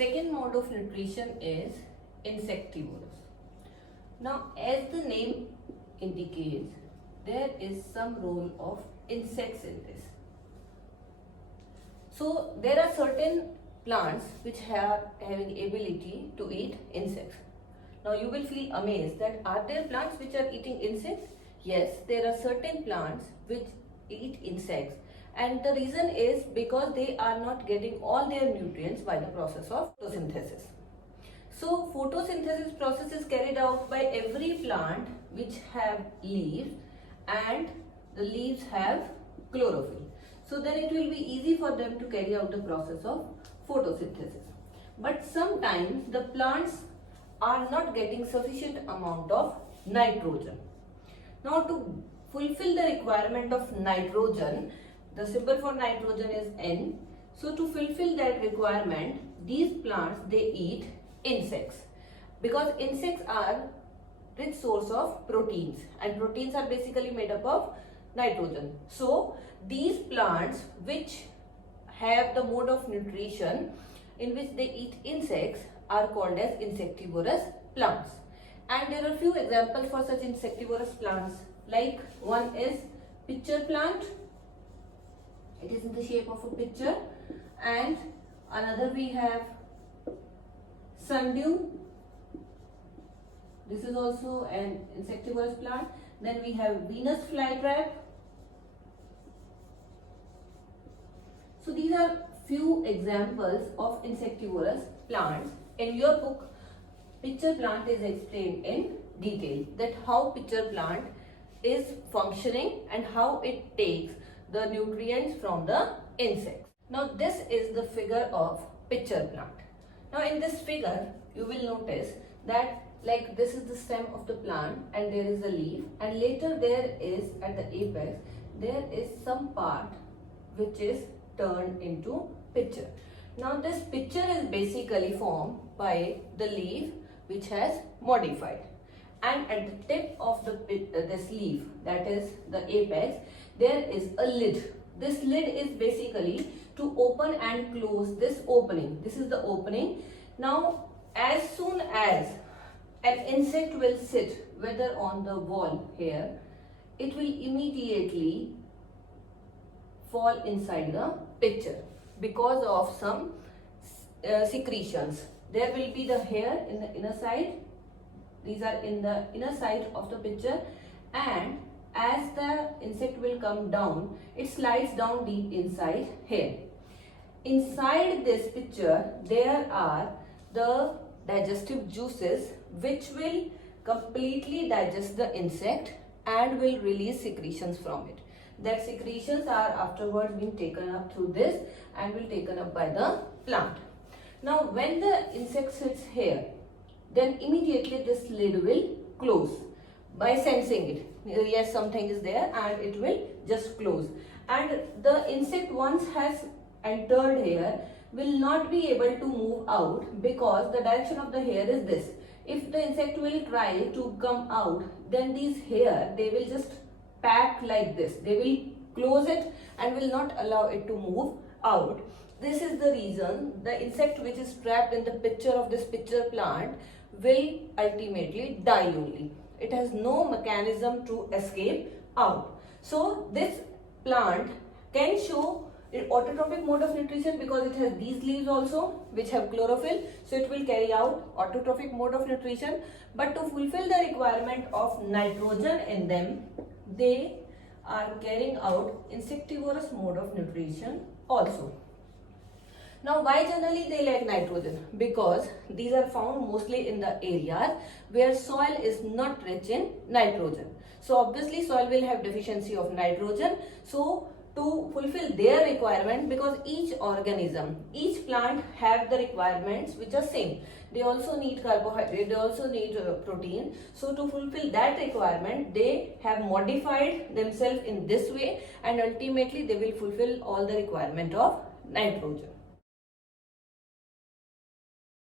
Second mode of nutrition is insectivorous. Now, as the name indicates, there is some role of insects in this. So, there are certain plants which have having ability to eat insects. Now, you will feel amazed that are there plants which are eating insects? Yes, there are certain plants which eat insects, and the reason is because they are not getting all their nutrients by the process of photosynthesis. So photosynthesis process is carried out by every plant which have leaves, and the leaves have chlorophyll. So then it will be easy for them to carry out the process of photosynthesis. But sometimes the plants are not getting sufficient amount of nitrogen. Now, to fulfill the requirement of nitrogen, the symbol for nitrogen is N. So, to fulfill that requirement, these plants, they eat insects, because insects are rich source of proteins, and proteins are basically made up of nitrogen. So, these plants which have the mode of nutrition in which they eat insects are called as insectivorous plants. And there are few examples for such insectivorous plants, like one is pitcher plant. It is in the shape of a pitcher, and another we have sundew. This is also an insectivorous plant. Then we have Venus flytrap. So these are few examples of insectivorous plants. In your book, pitcher plant is explained in detail, that how pitcher plant is functioning and how it takes the nutrients from the insects. Now this is the figure of pitcher plant. Now in this figure you will notice that like this is the stem of the plant and there is a leaf, and later there is at the apex there is some part which is turned into pitcher. Now this pitcher is basically formed by the leaf which has modified, and at the tip of the this leaf, that is the apex, there is a lid. This lid is basically to open and close this opening. This is the opening. Now as soon as an insect will sit, whether on the wall here, it will immediately fall inside the pitcher because of some secretions. There will be the hair in the inner side. These are in the inner side of the pitcher, and as the insect will come down, it slides down deep inside here. Inside this pitcher, there are the digestive juices which will completely digest the insect and will release secretions from it. That secretions are afterwards being taken up through this and will taken up by the plant. Now when the insect sits here, then immediately this lid will close by sensing it. Yes, something is there, and it will just close. And the insect once has entered here will not be able to move out because the direction of the hair is this. If the insect will try to come out, then these hair, they will just pack like this. They will close it and will not allow it to move out. This is the reason the insect which is trapped in the pitcher of this pitcher plant will ultimately die only. It has no mechanism to escape out. So this plant can show an autotrophic mode of nutrition because it has these leaves also which have chlorophyll. So it will carry out autotrophic mode of nutrition. But to fulfill the requirement of nitrogen in them, they are carrying out insectivorous mode of nutrition also. Now why generally they lack nitrogen? Because these are found mostly in the areas where soil is not rich in nitrogen. So obviously soil will have deficiency of nitrogen. So to fulfill their requirement, because each organism, each plant have the requirements which are same. They also need carbohydrate, they also need protein. So to fulfill that requirement, they have modified themselves in this way, and ultimately they will fulfill all the requirement of nitrogen.